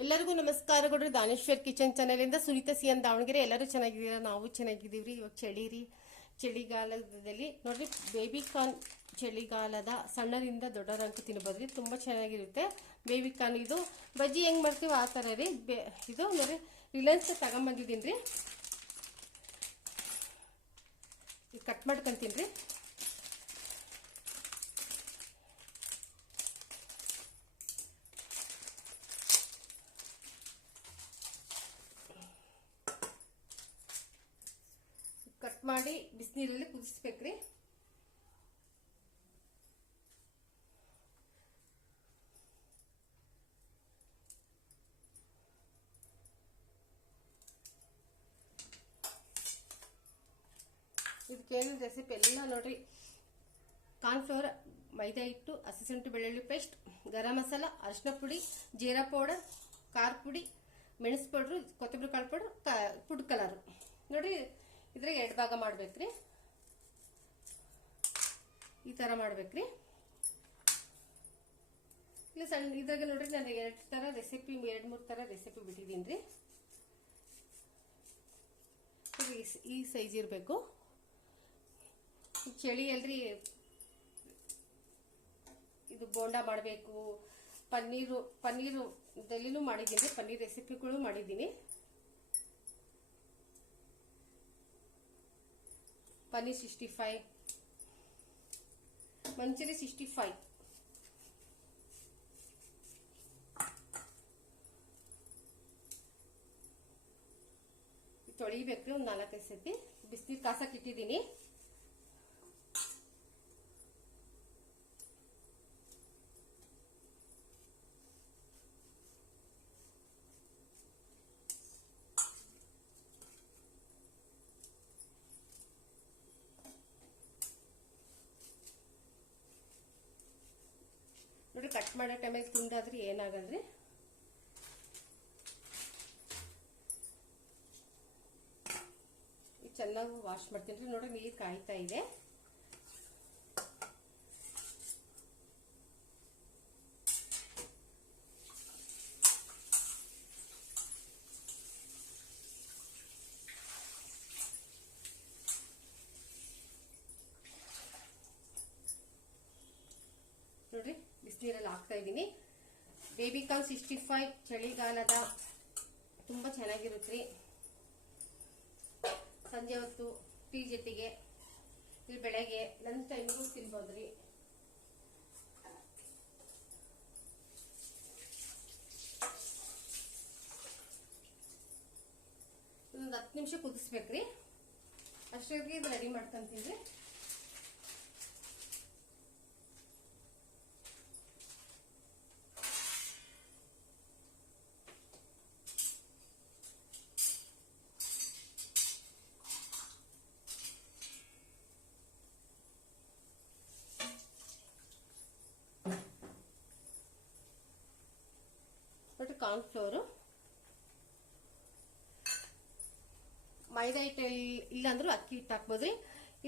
ಎಲ್ಲರಿಗೂ ನಮಸ್ಕಾರಗಳು ದಾನೇಶ್ವರ್ ಕಿಚನ್ ಚಾನಲಿಂದ ಸುನೀತಾ ಸಿ ಎನ್ ದಾವಣಗೆರೆ. ಎಲ್ಲರೂ ಚೆನ್ನಾಗಿದ್ದೀರಾ? ನಾವು ಚೆನ್ನಾಗಿದ್ದೀವ್ರಿ. ಇವಾಗ ಚಳಿ ರೀ ಚಳಿಗಾಲದಲ್ಲಿ ನೋಡ್ರಿ ಬೇಬಿ ಕಾರ್ನ್ ಚಳಿಗಾಲದ ಸಣ್ಣದಿಂದ ತಿನ್ಬೋದು ತಿನ್ಬೋದ್ರಿ ತುಂಬ ಚೆನ್ನಾಗಿರುತ್ತೆ. ಬೇಬಿ ಕಾರ್ನ್ ಇದು ಬಜ್ಜಿ ಹೆಂಗೆ ಮಾಡ್ತೀವಿ ಆ ಥರ ರೀ. ಬೇ, ಇದು ನೋಡ್ರಿ, ರಿಲಯನ್ಸ್ ತಗೊಂಬಂದಿದ್ದೀನಿ ರೀ. ಕಟ್ ಮಾಡ್ಕೊಂತೀನಿ ರೀ. ಮಾಡಿ ಬಿಸಿನೀರಲ್ಲಿ ಕುದಿಸ್ಬೇಕ್ರಿ. ಇದಕ್ಕೇನು ರೆಸಿಪಿ ಎಲ್ಲ ನೋಡ್ರಿ. ಕಾರ್ನ್ಫ್ಲವರ್ ಮೈದಾ ಹಿಟ್ಟು ಹಸಿಶುಂಠಿ ಬೆಳ್ಳುಳ್ಳಿ ಪೇಸ್ಟ್ ಗರಂ ಮಸಾಲ ಅರಿಶಿನ ಪುಡಿ, ಜೀರಾ ಪೌಡರ್ ಖಾರ ಪುಡಿ, ಮೆಣಸು ಪೌಡ್ರು ಕೊತ್ತಂಬರಿ ಕಾಳು ಪೌಡ್ರ್ ಫುಡ್ ಕಲರು ನೋಡ್ರಿ ಇದ್ರಾಗ ಎರಡು ಭಾಗ ಮಾಡ್ಬೇಕ್ರಿ. ಈ ಥರ ಮಾಡ್ಬೇಕ್ರಿ. ಇಲ್ಲ ಸಣ್ಣ, ಇದ್ರಾಗ ನೋಡ್ರಿ ನಾನು ಎರಡು ಥರ ರೆಸಿಪಿ ಎರಡು ಮೂರು ಥರ ರೆಸಿಪಿ ಬಿಟ್ಟಿದ್ದೀನಿ ರೀ ಈ ಸೈಜ್ ಇರಬೇಕು. ಚಳಿ ಅಲ್ರಿ. ಇದು ಬೋಂಡ ಮಾಡಬೇಕು. ಪನ್ನೀರು ಪನ್ನೀರು ದಲ್ಲಿನೂ ಮಾಡಿದ್ದೀನಿ ಪನ್ನೀರ್ ರೆಸಿಪಿಗಳು ಮಾಡಿದ್ದೀನಿ. Paneer sixty five manchurian sixty five ತೊಳಿಬೇಕ್ರಿ ಒಂದು ನಾಲ್ಕೈದು ಸತಿ ಬಿಸಿನೀರು ಕಾಸಕ್ಕೆ ಇಟ್ಟಿದ್ದೀನಿ ನೋಡಿ ಕಟ್ ಮಾಡೋ ಟೈಮಲ್ಲಿ ತುಂಡಾದ್ರೆ ಏನಾಗಲ್ರಿ? ಚೆನ್ನಾಗಿ ವಾಶ್ ಮಾಡ್ತೀನಿ ರೀ. ನೋಡಿ ನೀರು ಕಾಯ್ತಾ ಇದೆ ನೋಡ್ರಿ ಬಿಸಿನೀರಲ್ಲಿ ಹಾಕ್ತಾ ಇದ್ದೀನಿ. ಬೇಬಿ ಕಾಲ್ ಸಿಕ್ಸ್ಟಿ ಫೈವ್ ಚಳಿಗಾಲದ ತುಂಬ ಚೆನ್ನಾಗಿರುತ್ತೆ. ರೀ ಸಂಜೆ ಹೊತ್ತು ಟೀ ಜೊತೆಗೆ ಇಲ್ಲಿ ಬೆಳಗ್ಗೆ ಲಂಚ್ ಟೈಮಿಗೂ ತಿನ್ಬೋದ್ರಿ ಒಂದು ಹತ್ತು ನಿಮಿಷ ಕುದಿಸ್ಬೇಕ್ರಿ. ಅಷ್ಟೊತ್ತಿಗೆ ಇದು ರೆಡಿ ಮಾಡ್ಕೊಂತೀನಿ ಕಾರ್ನ್ಫ್ಲೋರು ಮೈದಾ ಹಿಟ್ಟು ಇಲ್ಲಾಂದ್ರೂ ಅಕ್ಕಿ ಹಿಟ್ಟು ಹಾಕ್ಬೋದ್ರಿ.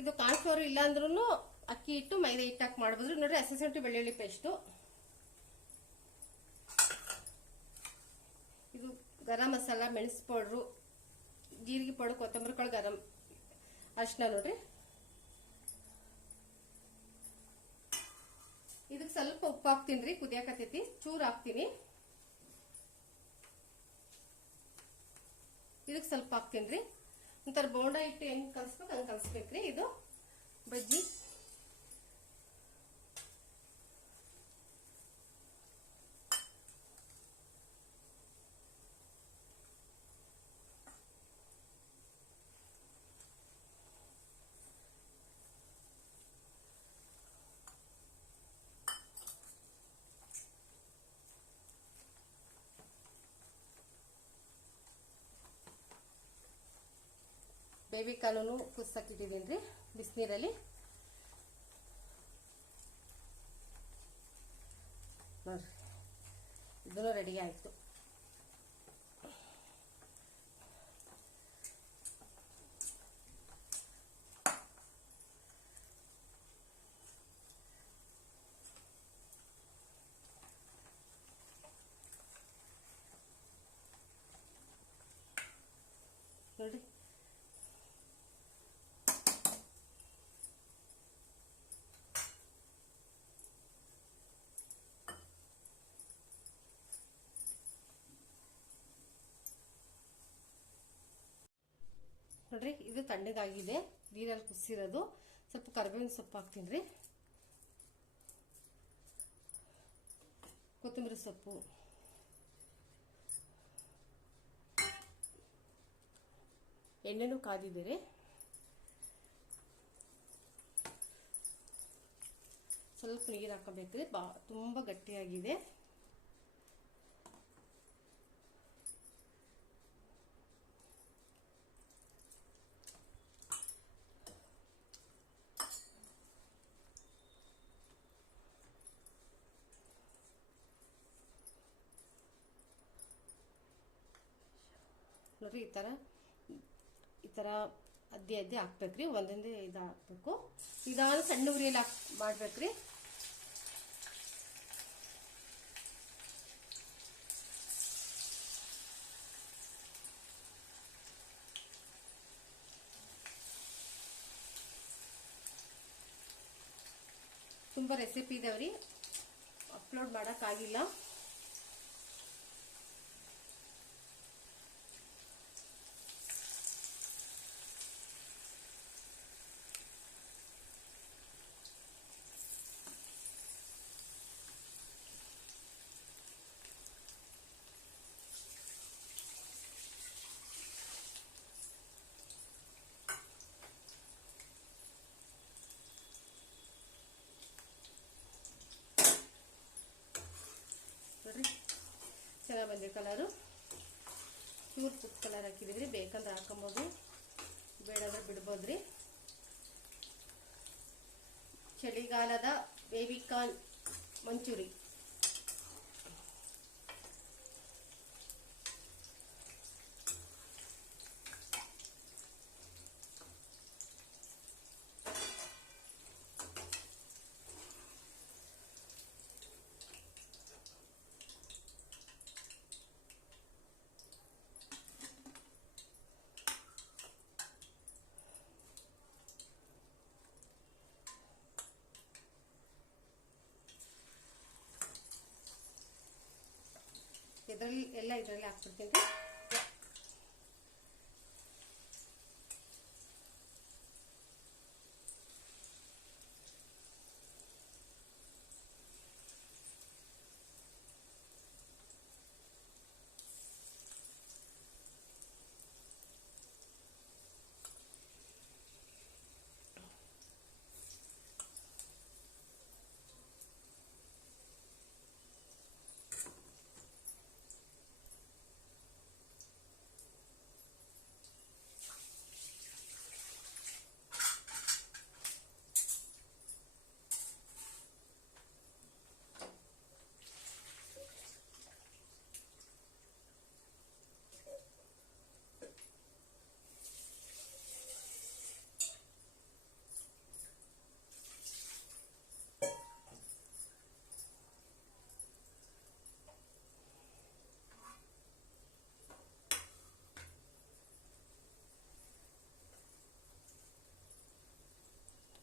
ಇದು ಕಾರ್ನ್ಫ್ಲೋರ್ ಇಲ್ಲಾಂದ್ರೂ ಅಕ್ಕಿ ಹಿಟ್ಟು, ಮೈದಾ ಹಿಟ್ಟು ಹಾಕಿ ಮಾಡ್ಬೋದ್ರಿ. ನೋಡ್ರಿ ಹಸಿಶುಂಠಿ ಬೆಳ್ಳುಳ್ಳಿ ಪೇಸ್ಟು. ಇದು ಗರಂ ಮಸಾಲ, ಮೆಣಸು ಪೌಡ್ರು, ಜೀರಿಗೆ ಪೌಡ್ರು, ಕೊತ್ತಂಬರಿ ಕಾಳು ಗರಂ, ಅರ್ಶಿನ ನೋಡ್ರಿ. ಇದಕ್ಕೆ ಸ್ವಲ್ಪ ಉಪ್ಪು ಹಾಕ್ತೀನಿ ರೀ, ಕುದಿಯಾಕತ್ತೈತಿ. ಚೂರು ಹಾಕ್ತೀನಿ. ಇದಕ್ಕೆ ಸ್ವಲ್ಪ ಹಾಕ್ತೀನಿ ರೀ ಒಂಥರ ಬೋಂಡ ಇಟ್ಟು ಹೆಂಗೆ ಕಲಿಸ್ಬೇಕು ಹಂಗೆ ಕಲಿಸ್ಬೇಕ್ರಿ. ಇದು ಬಜ್ಜಿ. ಬೇಬಿ ಕಾನೂನು ಕುದಿಸಕ್ಕಿಟ್ಟಿದ್ದೀನಿ ರೀ ಬಿಸಿನೀರಲ್ಲಿ. ನೋಡ್ರಿ. ಇದನ್ನು ರೆಡಿ ಆಯಿತು. ನೋಡ್ರಿ, ಇದು ತಣ್ಣಗಾಗಿದೆ. ನೀರಲ್ಲಿ ಕುಸಿರೋದು ಸ್ವಲ್ಪ ಕರ್ಬೇವಿನ ಸೊಪ್ಪು ಹಾಕ್ತೀನಿ ಕೊತ್ತಂಬರಿ ಸೊಪ್ಪು. ಎಣ್ಣೆನೂ ಕಾದಿದ್ದೀರಿ ಸ್ವಲ್ಪ ನೀರು ಹಾಕೋಬೇಕ್ರಿ ಬಾ, ತುಂಬ ಗಟ್ಟಿಯಾಗಿದೆ. ನೋಡ್ರಿ, ಈ ಥರ ಈ ಥರ ಅದ್ದಿ ಅದ್ದೆ ಹಾಕ್ಬೇಕ್ರಿ ಒಂದೊಂದೇ ಇದು ಹಾಕ್ಬೇಕು. ಇದಾದ ಸಣ್ಣ ಉರಿಯಲ್ಲಿ ಹಾಕ್, ಮಾಡ್ಬೇಕ್ರಿ. ತುಂಬ ರೆಸಿಪಿ ಇದಾವ್ರಿ. ಅಪ್ಲೋಡ್ ಮಾಡೋಕ್ಕಾಗಿಲ್ಲ ನೋಡ್ರಿ ಬಂದಿದೆ ಕಲರು. ಚೂರು ಫುಡ್ ಕಲರ್ ಹಾಕಿದೀವಿ ಬೇಕಂದ್ರೆ ಹಾಕೊಬೋದು. ಬೇಡಂದ್ರೆ ಬಿಡ್ಬೋದ್ರಿ. ಚಳಿಗಾಲದ ಬೇವಿಕಾನ್ ಮಂಚೂರಿ. ಇದರಲ್ಲಿ ಎಲ್ಲ ಇದರಲ್ಲಿ ಹಾಕ್ಬಿಡ್ತೀನಿ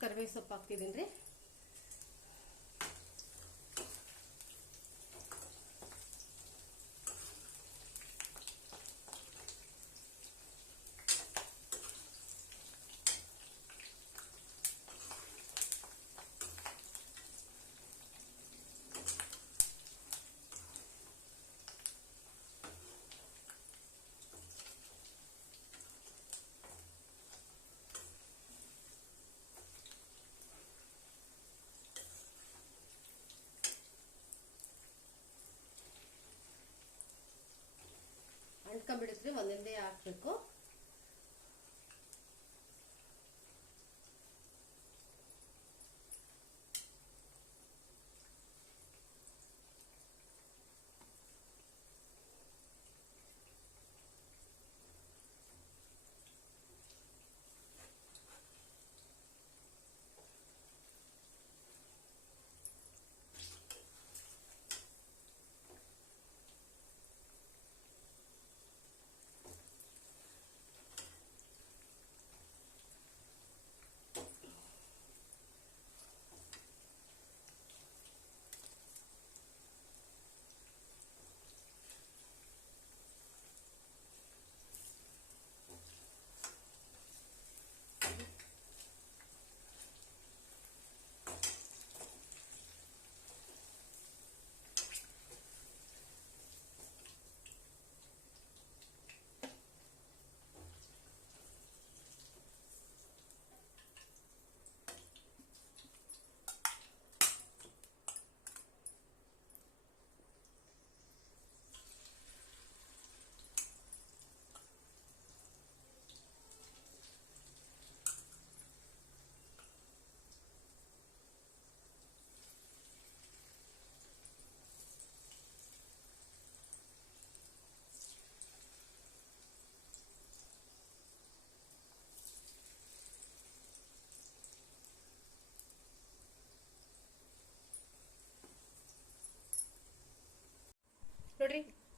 ಕರಿಬೇವು ಸೊಪ್ಪು ಹಾಕ್ತಿದ್ದೀನಿ ರೀ. ಅಂಟ್ಕೊಂಡ್ಬಿಡುತ್ತೆ ಒಂದೊಂದೇ ಹಾಕ್ಬೇಕು.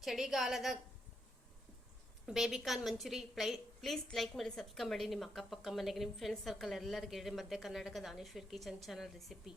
ಚಳಿಗಾಲದ baby corn manchurian fry please like ಮಾಡಿ ಸಬ್ಸ್ಕ್ರೈಬ್ ಮಾಡಿ, ನಿಮ್ಮ ಅಕ್ಕಪಕ್ಕ ಮನೆಗೆ, ನಿಮ್ಮ ಫ್ರೆಂಡ್ಸ್ ಸರ್ಕಲ್ ಎಲ್ಲರಿಗೆ ಹೇಳಿ, ಮಧ್ಯ Karnataka Daneshwar kitchen channel recipe